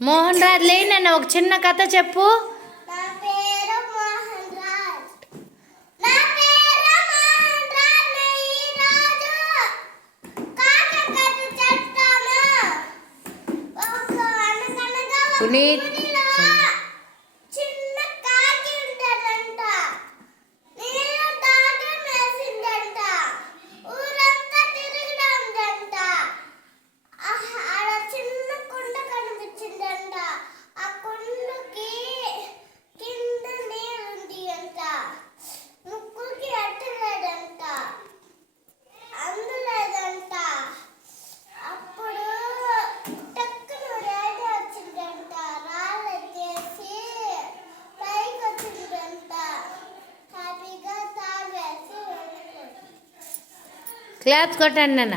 మోహన్ రాజ్ లేనన్న ఒక చిన్న కథ చెప్పు. పునీత్ క్లాప్స్ కొట్టండి అన్న.